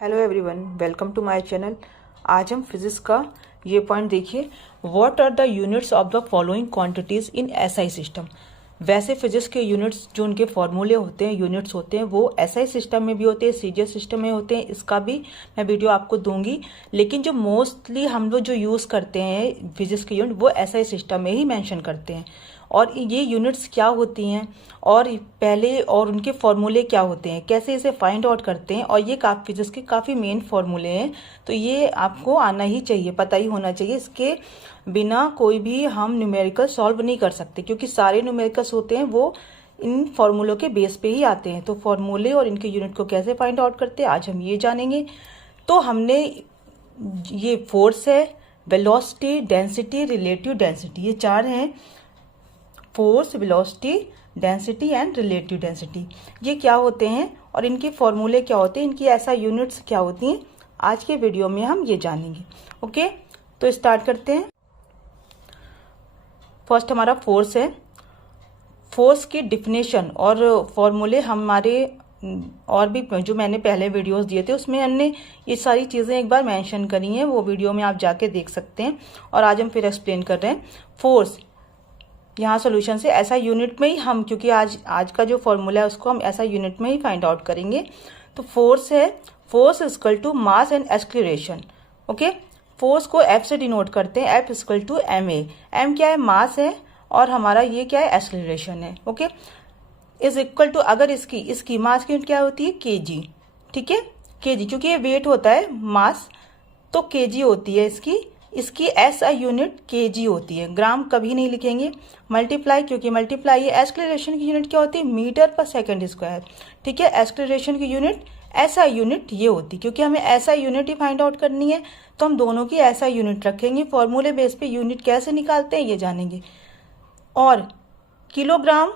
Hello everyone, welcome to my channel. आज हम physics का ये पॉइंट देखिए, what are the units of the following quantities in SI system. वैसे physics के यूनिट्स जो उनके फॉर्मूले होते हैं, यूनिट्स होते हैं, वो एसआई सिस्टम में भी होते हैं, सीजीएस सिस्टम में होते हैं। इसका भी मैं वीडियो आपको दूंगी, लेकिन जो मोस्टली हम लोग जो यूज करते हैं फिजिक्स के यूनिट वो एसआई सिस्टम में ही मेंशन करते हैं। और ये यूनिट्स क्या होती हैं और पहले और उनके फॉर्मूले क्या होते हैं, कैसे इसे फाइंड आउट करते हैं, और ये फिजिक्स के काफ़ी मेन फॉर्मूले हैं। तो ये आपको आना ही चाहिए, पता ही होना चाहिए। इसके बिना कोई भी हम न्यूमेरिकल सॉल्व नहीं कर सकते, क्योंकि सारे न्यूमेरिकल्स होते हैं वो इन फॉर्मूलों के बेस पे ही आते हैं। तो फॉर्मूले और इनके यूनिट को कैसे फाइंड आउट करते हैं आज हम ये जानेंगे। तो हमने ये फोर्स है, वेलोसिटी, डेंसिटी, रिलेटिव डेंसिटी, ये चार हैं। Force, velocity, density and relative density, ये क्या होते हैं और इनके फॉर्मूले क्या होते हैं, इनकी ऐसा यूनिट्स क्या होती हैं, आज के वीडियो में हम ये जानेंगे। ओके, तो स्टार्ट करते हैं। फर्स्ट हमारा फोर्स है। फोर्स की डिफिनेशन और फॉर्मूले हमारे और भी जो मैंने पहले वीडियोस दिए थे उसमें हमने ये सारी चीज़ें एक बार मेंशन करी हैं, वो वीडियो में आप जाके देख सकते हैं। और आज हम फिर एक्सप्लेन कर रहे हैं। फोर्स यहाँ सोल्यूशन से ऐसा यूनिट में ही हम, क्योंकि आज का जो फॉर्मूला है उसको हम ऐसा यूनिट में ही फाइंड आउट करेंगे। तो फोर्स है, force equal to mass and acceleration. Okay, force को एफ से डिनोट करते हैं, F equal to M A. M क्या है, मास है, और हमारा ये क्या है, एक्सक्लरेशन है। ओके, इज इक्वल टू, अगर इसकी मास की यूनिट क्या होती है, केजी। ठीक है, केजी, क्योंकि ये वेट होता है मास, तो केजी होती है इसकी एसआई यूनिट केजी होती है, ग्राम कभी नहीं लिखेंगे। मल्टीप्लाई, क्योंकि मल्टीप्लाई है। एक्सक्लरेशन की यूनिट क्या होती है, मीटर पर सेकंड स्क्वायर। ठीक है, एक्सक्लरेशन की यूनिट एसआई यूनिट ये होती है, क्योंकि हमें एसआई यूनिट ही फाइंड आउट करनी है, तो हम दोनों की एसआई यूनिट रखेंगे। फॉर्मूले बेस पे यूनिट कैसे निकालते हैं ये जानेंगे। और किलोग्राम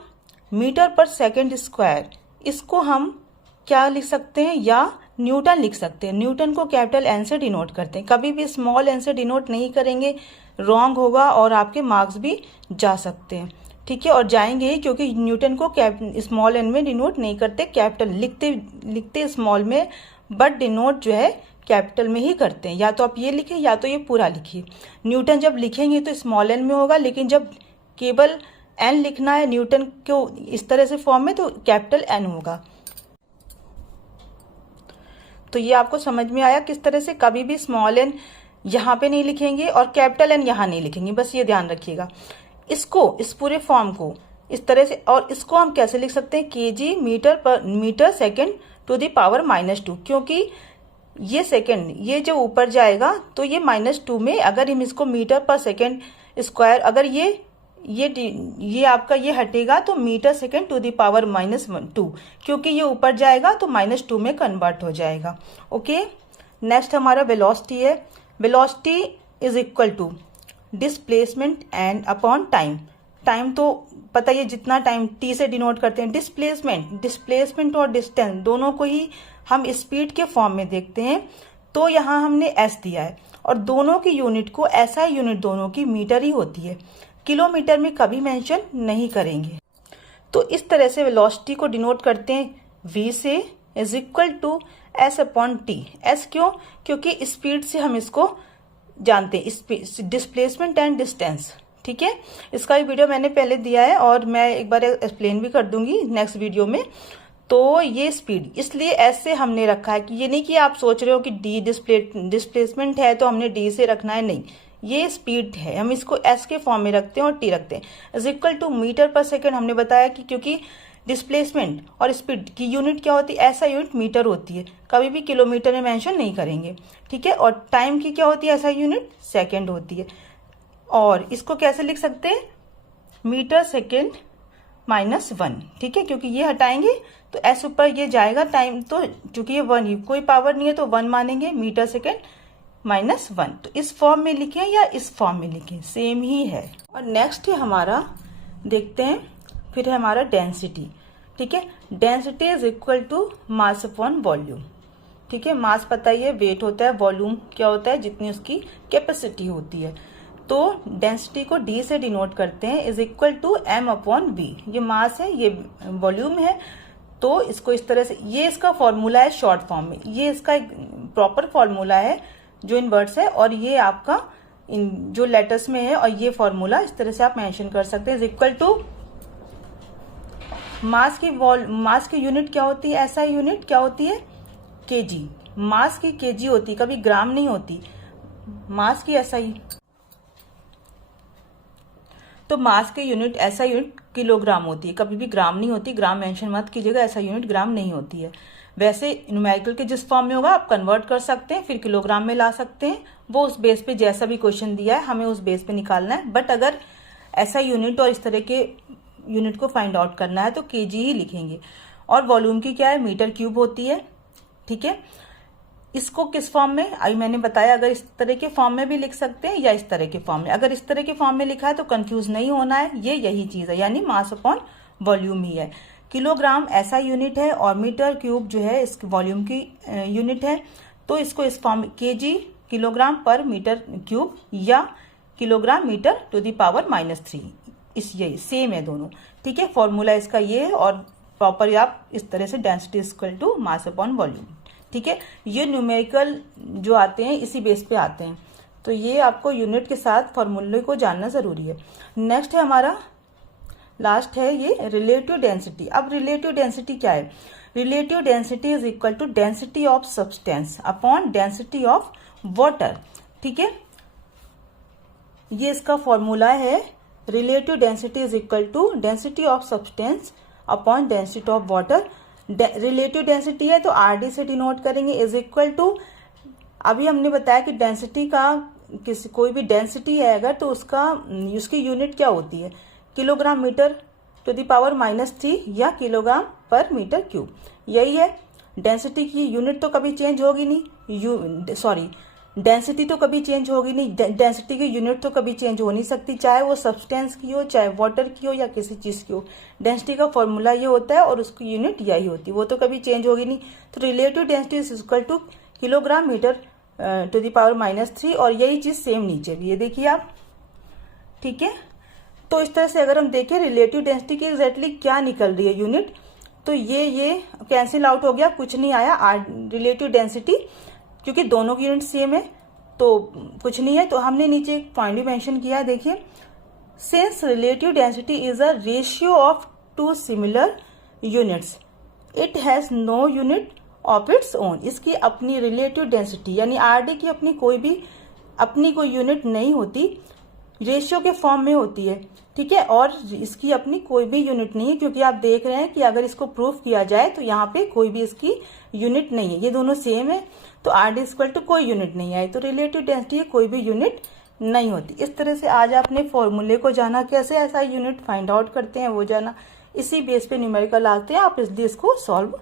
मीटर पर सेकंड स्क्वायर, इसको हम क्या लिख सकते हैं, या न्यूटन लिख सकते हैं। न्यूटन को कैपिटल एन से डिनोट करते हैं, कभी भी स्मॉल एन से डिनोट नहीं करेंगे, रॉन्ग होगा और आपके मार्क्स भी जा सकते हैं। ठीक है, और जाएंगे ही, क्योंकि न्यूटन को स्मॉल एन में डिनोट नहीं करते, कैपिटल लिखते स्मॉल में, बट डिनोट जो है कैपिटल में ही करते हैं। या तो आप ये लिखें या तो ये पूरा लिखिए। न्यूटन जब लिखेंगे तो स्मॉल एन में होगा, लेकिन जब केवल एन लिखना है न्यूटन को इस तरह से फॉर्म में, तो कैपिटल एन होगा। तो ये आपको समझ में आया किस तरह से कभी भी स्मॉल एन यहाँ पे नहीं लिखेंगे और कैपिटल एन यहाँ नहीं लिखेंगे, बस ये ध्यान रखिएगा। इस पूरे फॉर्म को इस तरह से, और इसको हम कैसे लिख सकते हैं, kg metre second to the power -2, क्योंकि ये सेकंड ये जो ऊपर जाएगा तो ये -2 में, अगर हम इसको मीटर पर सेकंड स्क्वायर, अगर ये आपका ये हटेगा तो metre second to the power -2, क्योंकि ये ऊपर जाएगा तो -2 में कन्वर्ट हो जाएगा। ओके, नेक्स्ट हमारा वेलोसिटी है। Velocity is equal to displacement and upon time. Time तो पता ही है, जितना टाइम टी से डिनोट करते हैं। डिस्प्लेसमेंट और डिस्टेंस दोनों को ही हम स्पीड के फॉर्म में देखते हैं, तो यहाँ हमने एस दिया है, और दोनों की यूनिट को ऐसा यूनिट दोनों की मीटर ही होती है, किलोमीटर में कभी मेंशन नहीं करेंगे। तो इस तरह से वेलोसिटी को डिनोट करते हैं v से, is equal to s upon t. S क्यों, क्योंकि स्पीड से हम इसको जानते हैं, डिस्प्लेसमेंट एंड डिस्टेंस। ठीक है, इसका भी वीडियो मैंने पहले दिया है और मैं एक बार एक्सप्लेन भी कर दूंगी नेक्स्ट वीडियो में। तो ये स्पीड इसलिए एस से हमने रखा है, कि ये नहीं कि आप सोच रहे हो कि डी डिस्प्लेसमेंट है तो हमने डी से रखना है, नहीं, ये स्पीड है, हम इसको एस के फॉर्म में रखते हैं और टी रखते हैं। इज इक्वल टू मीटर पर सेकंड, हमने बताया कि क्योंकि डिस्प्लेसमेंट और स्पीड की यूनिट क्या होती है, ऐसा यूनिट मीटर होती है, कभी भी किलोमीटर में मेंशन नहीं करेंगे। ठीक है, और टाइम की क्या होती है, ऐसा यूनिट सेकंड होती है। और इसको कैसे लिख सकते हैं, मीटर सेकेंड -1। ठीक है, क्योंकि ये हटाएंगे तो एस ऊपर ये जाएगा, टाइम तो चूंकि ये 1, कोई पावर नहीं है तो 1 मानेंगे, मीटर सेकेंड -1। तो इस फॉर्म में लिखें या इस फॉर्म में लिखें, सेम ही है। और नेक्स्ट है हमारा, देखते हैं, फिर है हमारा डेंसिटी। ठीक है, density is equal to mass upon volume. ठीक है, मास पता ही है वेट होता है, वॉल्यूम क्या होता है, जितनी उसकी कैपेसिटी होती है। तो डेंसिटी को डी से डिनोट करते हैं, is equal to m upon v. ये मास है, ये वॉल्यूम है, तो इसको इस तरह से, ये इसका फॉर्मूला है शॉर्ट फॉर्म में, ये इसका प्रॉपर फॉर्मूला है जो इन वर्ड्स है, और ये आपका इन जो लेटर्स में है, और ये फॉर्मूला इस तरह से आप मेंशन कर सकते हैं। इक्वल टू मास की यूनिट क्या होती है, ऐसा यूनिट क्या होती है, केजी। मास की केजी होती है, कभी ग्राम नहीं होती। मास की एसआई, तो मास की यूनिट ऐसा यूनिट किलोग्राम होती है, कभी भी ग्राम नहीं होती। ग्राम मेंशन मत कीजिएगा, ऐसा यूनिट ग्राम नहीं होती है। वैसे न्यूमेरिकल के जिस फॉर्म में होगा आप कन्वर्ट कर सकते हैं, फिर किलोग्राम में ला सकते हैं। वो उस बेस पे जैसा भी क्वेश्चन दिया है हमें उस बेस पे निकालना है। बट अगर ऐसा यूनिट और इस तरह के यूनिट को फाइंड आउट करना है तो केजी ही लिखेंगे। और वॉल्यूम की क्या है, मीटर क्यूब होती है। ठीक है, इसको किस फॉर्म में, अभी मैंने बताया, अगर इस तरह के फॉर्म में भी लिख सकते हैं या इस तरह के फॉर्म में। अगर इस तरह के फॉर्म में लिखा है तो कंफ्यूज नहीं होना है, ये यही चीज है, यानी मास अपॉन वॉल्यूम ही है। किलोग्राम ऐसा यूनिट है और मीटर क्यूब जो है इस वॉल्यूम की यूनिट है। तो इसको इस फॉर्म केजी किलोग्राम पर मीटर क्यूब या kilogram metre to the power -3, इस यही सेम है दोनों। ठीक है, फॉर्मूला इसका ये है, और प्रॉपर आप इस तरह से density equal to mass upon volume. ठीक है, ये न्यूमेरिकल जो आते हैं इसी बेस पे आते हैं, तो ये आपको यूनिट के साथ फॉर्मूले को जानना जरूरी है। नेक्स्ट है हमारा, लास्ट है ये रिलेटिव डेंसिटी। अब रिलेटिव डेंसिटी क्या है, relative density is equal to density of substance upon density of water. ठीक है, ये इसका फॉर्मूला है, relative density is equal to density of substance upon density of water. Relative density है तो आरडी से डिनोट करेंगे, इज इक्वल टू, अभी हमने बताया कि डेंसिटी का कोई भी डेंसिटी है अगर तो उसकी यूनिट क्या होती है, kilogram metre to the power -3 या किलोग्राम पर मीटर क्यूब। यही है, डेंसिटी की यूनिट तो कभी चेंज होगी नहीं, डेंसिटी तो कभी चेंज होगी नहीं, डेंसिटी की यूनिट तो कभी चेंज हो नहीं सकती, चाहे वो सब्सटेंस की हो, चाहे वाटर की हो, या किसी चीज की हो। डेंसिटी का फॉर्मूला ये होता है और उसकी यूनिट यही होती है, वो तो कभी चेंज होगी नहीं। तो relative density is equal to kilogram metre to the power -3, और यही चीज सेम नीचे भी, ये देखिए आप। ठीक है, तो इस तरह से अगर हम देखें रिलेटिव डेंसिटी की एग्जैक्टली क्या निकल रही है यूनिट, तो ये कैंसिल आउट हो गया, कुछ नहीं आया रिलेटिव डेंसिटी, क्योंकि दोनों की यूनिट सेम है तो कुछ नहीं है। तो हमने नीचे एक पॉइंट भी मेंशन किया है, देखिए, since relative density is a ratio of two similar units, it has no unit of its own. इसकी अपनी रिलेटिव डेंसिटी यानी आरडी की अपनी कोई यूनिट नहीं होती, रेशियो के फॉर्म में होती है। ठीक है, और इसकी अपनी कोई भी यूनिट नहीं है, क्योंकि आप देख रहे हैं कि अगर इसको प्रूफ किया जाए तो यहाँ पे कोई भी इसकी यूनिट नहीं है, ये दोनों सेम है। तो आरडी इक्वल टू कोई यूनिट नहीं आई, तो रिलेटिव डेंसिटी कोई भी यूनिट नहीं होती। इस तरह से आज आपने फॉर्मूले को जाना, कैसे ऐसा यूनिट फाइंड आउट करते हैं वो जाना, इसी बेस पे न्यूमेरिकल आते हैं, आप इसलिए इसको सॉल्व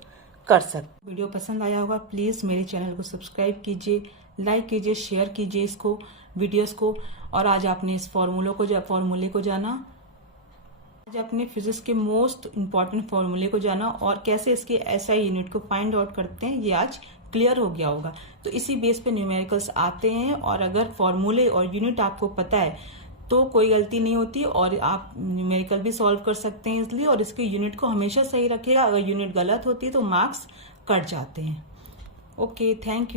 कर सकते। वीडियो पसंद आया होगा, प्लीज मेरे चैनल को सब्सक्राइब कीजिए, लाइक कीजिए, शेयर कीजिए इसको, वीडियोस को। और आज आपने इस फॉर्मूले को जाना, आज आपने फिजिक्स के मोस्ट इंपॉर्टेंट फॉर्मूले को जाना, और कैसे इसके एसआई यूनिट को फाइंड आउट करते हैं ये आज क्लियर हो गया होगा। तो इसी बेस पे न्यूमेरिकल्स आते हैं, और अगर फॉर्मूले और यूनिट आपको पता है तो कोई गलती नहीं होती, और आप न्यूमेरिकल भी सॉल्व कर सकते हैं इसलिए। और इसकी यूनिट को हमेशा सही रखिएगा, अगर यूनिट गलत होती है तो मार्क्स कट जाते हैं। Okay, thank you.